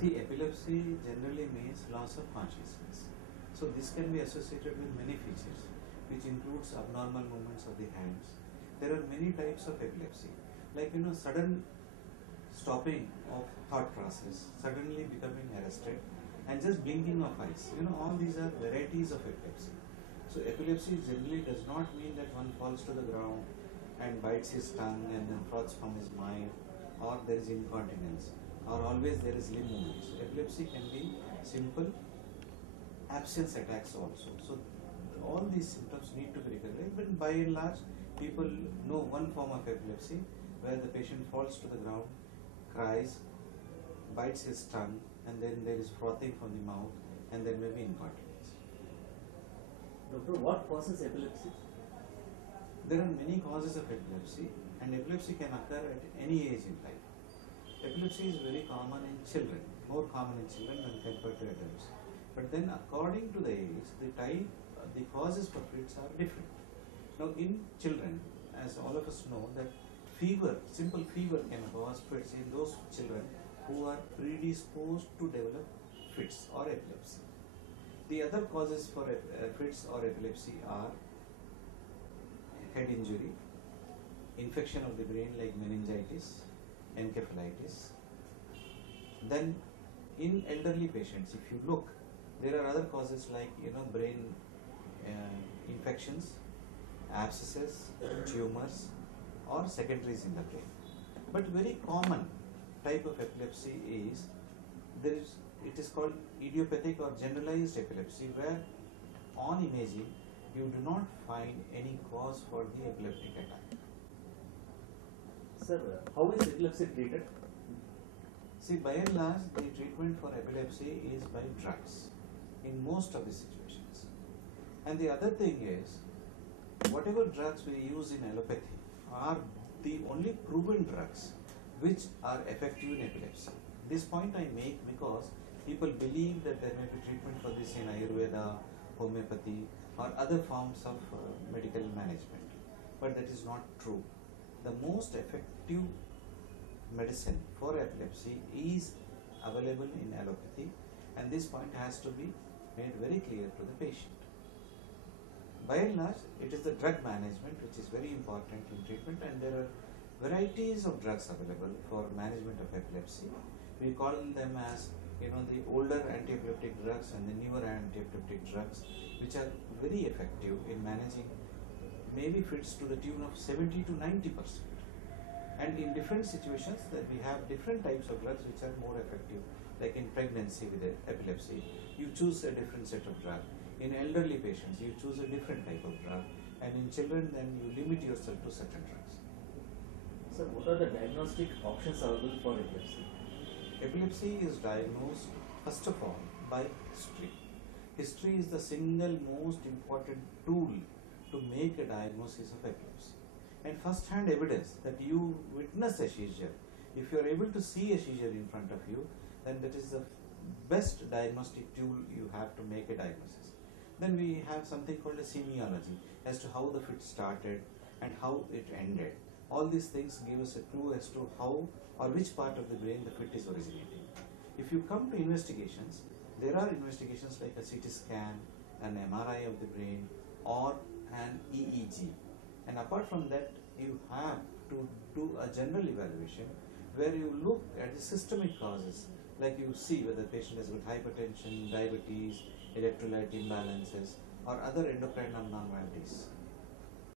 See, epilepsy generally means loss of consciousness. So this can be associated with many features, which includes abnormal movements of the hands. There are many types of epilepsy, like sudden stopping of thought process, suddenly becoming arrested, and just blinking of eyes. All these are varieties of epilepsy. So epilepsy generally does not mean that one falls to the ground and bites his tongue and then froths from his mind, or there is incontinence, or always there is limb movement. So epilepsy can be simple absence attacks also. So all these symptoms need to be recognized, but by and large, people know one form of epilepsy where the patient falls to the ground, cries, bites his tongue, and then there is frothing from the mouth, and then maybe incontinence. Doctor, what causes epilepsy? There are many causes of epilepsy, and epilepsy can occur at any age in life. Epilepsy is very common in children, more common in children when compared to adults. But then according to the age, the causes for fits are different. Now in children, as all of us know, that fever, simple fever can cause fits in those children who are predisposed to develop fits or epilepsy. The other causes for fits or epilepsy are head injury, infection of the brain like meningitis, encephalitis. Then in elderly patients, if you look, there are other causes like brain infections, abscesses, tumors, or secondaries in the brain. But very common type of epilepsy is it is called idiopathic or generalized epilepsy, where on imaging you do not find any cause for the epileptic attack. Sir, how is epilepsy treated? See, by and large, the treatment for epilepsy is by drugs in most of the situations. And the other thing is, whatever drugs we use in allopathy are the only proven drugs which are effective in epilepsy. This point I make because people believe that there may be treatment for this in Ayurveda, homeopathy, or other forms of medical management. But that is not true. The most effective medicine for epilepsy is available in allopathy, and this point has to be made very clear to the patient. By and large, it is the drug management which is very important in treatment, and there are varieties of drugs available for management of epilepsy. We call them as the older anti-epileptic drugs and the newer anti-epileptic drugs, which are very effective in managing maybe fits to the tune of 70 to 90%. And in different situations that we have different types of drugs which are more effective, like in pregnancy with epilepsy, you choose a different set of drug. In elderly patients, you choose a different type of drug, and in children, then you limit yourself to certain drugs. Sir, what are the diagnostic options available for epilepsy? Epilepsy is diagnosed, first of all, by history. History is the single most important tool to make a diagnosis of epilepsy. And first-hand evidence that you witness a seizure, if you are able to see a seizure in front of you, then that is the best diagnostic tool you have to make a diagnosis. Then we have something called a semiology, as to how the fit started and how it ended. All these things give us a clue as to how or which part of the brain the fit is originating. If you come to investigations, there are investigations like a CT scan, an MRI of the brain, or an EEG. And apart from that, you have to do a general evaluation where you look at the systemic causes, like you see whether the patient has got hypertension, diabetes, electrolyte imbalances, or other endocrine abnormalities.